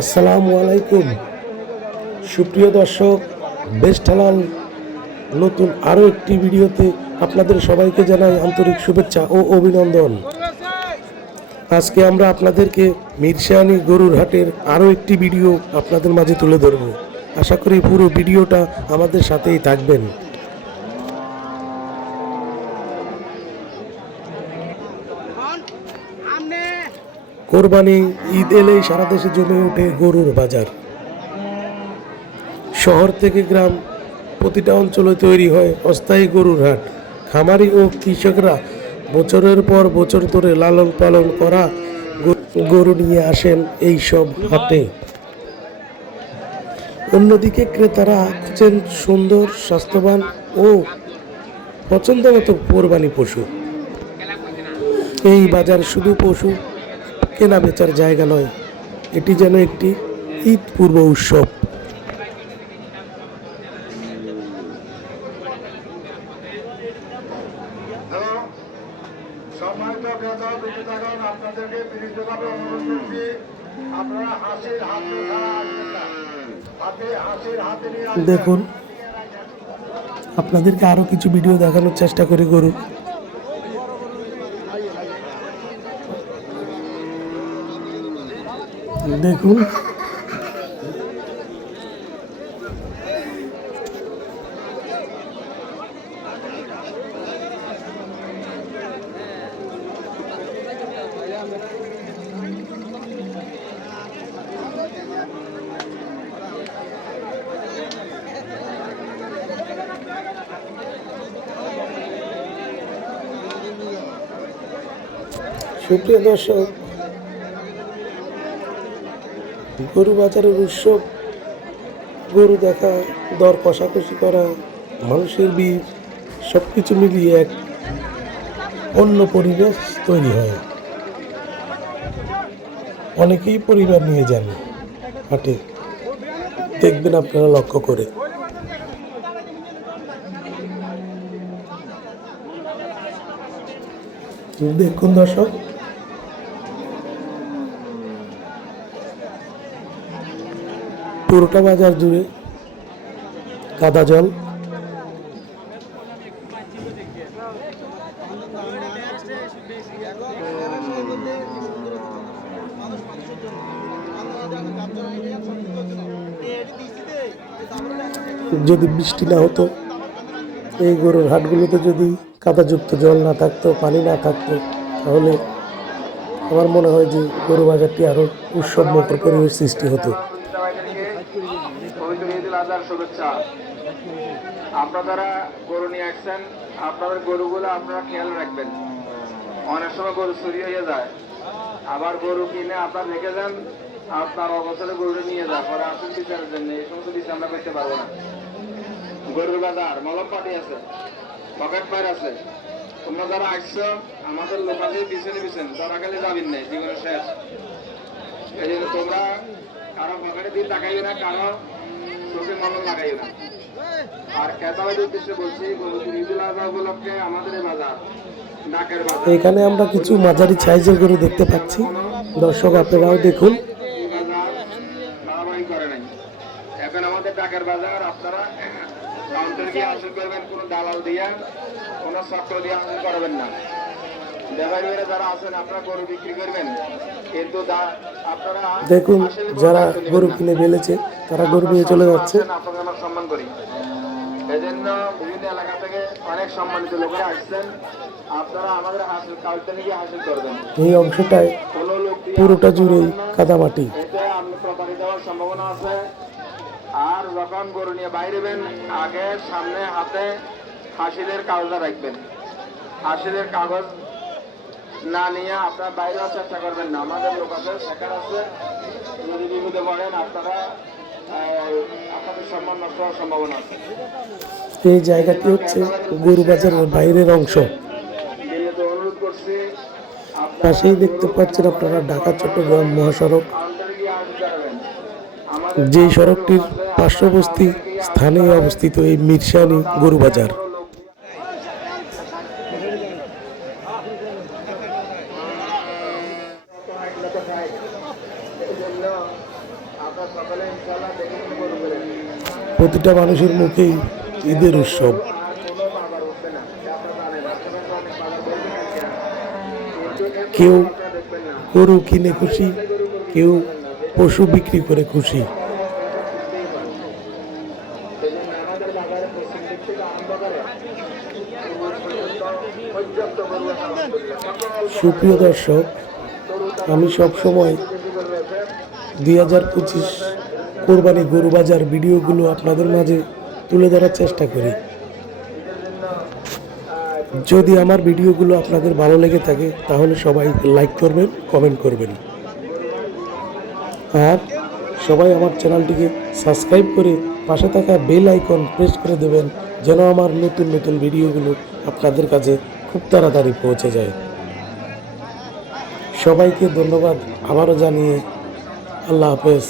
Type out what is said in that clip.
আসসালামু আলাইকুম। সুপ্রিয় দর্শক বেস্ট হালাল নতুন আরও একটি ভিডিওতে আপনাদের সবাইকে জানাই আন্তরিক শুভেচ্ছা ও অভিনন্দন। আজকে আমরা আপনাদেরকে মিরশানি গরুর হাটের আরও একটি ভিডিও আপনাদের মাঝে তুলে ধরব। আশা করি পুরো ভিডিওটা আমাদের সাথেই থাকবেন। কোরবানি ঈদ এলেই সারা দেশে জমে ওঠে গরুর বাজার। শহর থেকে গ্রাম প্রতিটা অঞ্চলে তৈরি হয় অস্থায়ী গরুর হাট। খামারি ও কৃষকরা বছরের পর বছর ধরে লালন পালন করা গরু নিয়ে আসেন এই সব হাটে। অন্যদিকে ক্রেতারা খুঁজছেন সুন্দর, স্বাস্থ্যবান ও পছন্দ মতো কোরবানি পশু। এই বাজার শুধু পশু কেনা বেচার জায়গা নয়। এটি যেন একটি ঈদ পূর্ব উৎসব। সম্মানিত ক্রেতা বিক্রেতাগণ আপনাদেরকে বিনীতভাবে অনুরোধ করছি। আপনারা হাসির হাত নিয়ে ছাড়া আসবেন না। হাতে হাসির হাতে দেখুন আপনাদেরকে আরও কিছু ভিডিও দেখানোর চেষ্টা করি গরু দেখুন। সুপ্রিয় দর্শক গরু বাজারের উৎসব, গরু দেখা, দর কষাকষি করা, মানুষের ভিড় সব কিছু মিলিয়ে এক অন্য পরিবেশ তৈরি হয়। অনেকেই পরিবার নিয়ে যান হাটে দেখবেন আপনারা লক্ষ্য করে। দেখুন দর্শক পুরোটা বাজার জুড়ে কাদা জল। যদি বৃষ্টি না হতো, এই গরুর হাটগুলোতে যদি কাদাযুক্ত জল না থাকতো, পানি না থাকতো, তাহলে আমার মনে হয় যে গরু বাজারটি আরও উৎসব মুখর পরিবেশ সৃষ্টি হতো। আজহার শুভেচ্ছা। আপনারা গরু নিয়ে আসছেন, আপনাদের গরুগুলো আপনারা খেয়াল রাখবেন। অনেক সময় গরু চুরি হয়ে যায়। আবার গরু কিনে আপনার রেখে যান আপনার অবসরে গরুটা নিয়ে যায়। পরে আসুন বিচারের জন্য। এই সমস্ত বিচার আমরা করতে পারব না। গরুর বাজার মলম পাটি আছে, পকেট পার আছে। তোমরা যারা আসছো, আমাদের লোকালে পিছনে পিছনে তারা খালি যাবেন না, জীবনের শেষ। এই জন্য তোমরা কারও পকেটে দিয়ে তাকাইও না কারও চোখে মলম লাগাইও না। আর ক্রেতাদের উদ্দেশ্যে বলছি ঈদুল আজহা উপলক্ষে আমাদের বাজার এখানে আমরা কিছু মাঝারি সাইজের গরু দেখতে পাচ্ছি। দর্শক আপনারাও দেখুন। এই বাজার ধারাবাহিক করে নাই। এখন আমাদের ডাকের বাজার আপনারা কাউন্টার গিয়ে হাসিল করবেন কোনো দালাল দিয়ে কোনো চক্র দিয়ে হাসিল করবেন না। ব্যাপারী ভাইরা যারা আছেন আপনারা গরু বিক্রি করবেন। কিন্তু আপনারা দেখুন যারা গরু কিনে ফেলেছে তারা গরু নিয়ে চলে যাচ্ছে। আপনাকে আমরা সম্মান করি। এজন্য বিভিন্ন এলাকা থেকে অনেক সম্মানিত লোকেরা আসছেন। আপনারা আমাদের হাসিল কাউন্টারে গিয়ে হাসিল করবেন। এই অংশটায় পুরোটা জুড়েই কাদামাটি। এতে আপনি প্রতারিত হওয়ার সম্ভাবনা আছে। আর যখন গরু নিয়ে বাইরেবেন আগে সামনে হাতে হাসিলের কাগজটা রাখবেন। হাসিলের কাগজ না নিয়ে আপনারা বাইরে চেষ্টা করবেন না। আমাদের লোক আছে সেখানে আছে। যদি বিপদে পড়েন আপনারা এই জায়গাটি হচ্ছে গরু বাজারের বাইরের অংশ। পাশেই দেখতে পাচ্ছেন আপনারা ঢাকা, চট্টগ্রাম মহাসড়ক। যেই সড়কটির পার্শ্ববর্তী স্থানে অবস্থিত এই মিরসানি গরু বাজার। প্রতিটা মানুষের মুখেই ঈদের উৎসব। কেউ গরু কিনে খুশি, কেউ পশু বিক্রি করে খুশি। সুপ্রিয় দর্শক, আমি সব সময় বেশি গরু আছে দুই হাজার পঁচিশ কোরবানি গরু বাজার ভিডিওগুলো আপনাদের মাঝে তুলে ধরার চেষ্টা করি। যদি আমার ভিডিওগুলো আপনাদের ভালো লেগে থাকে, তাহলে সবাই লাইক করবেন কমেন্ট করবেন। আর সবাই আমার চ্যানেলটিকে সাবস্ক্রাইব করে পাশে থাকা বেল আইকন প্রেস করে দেবেন, যেন আমার নতুন নতুন ভিডিওগুলো আপনাদের কাছে খুব তাড়াতাড়ি পৌঁছে যায়। সবাইকে ধন্যবাদ আবারও জানিয়ে আল্লাহ হাফেজ।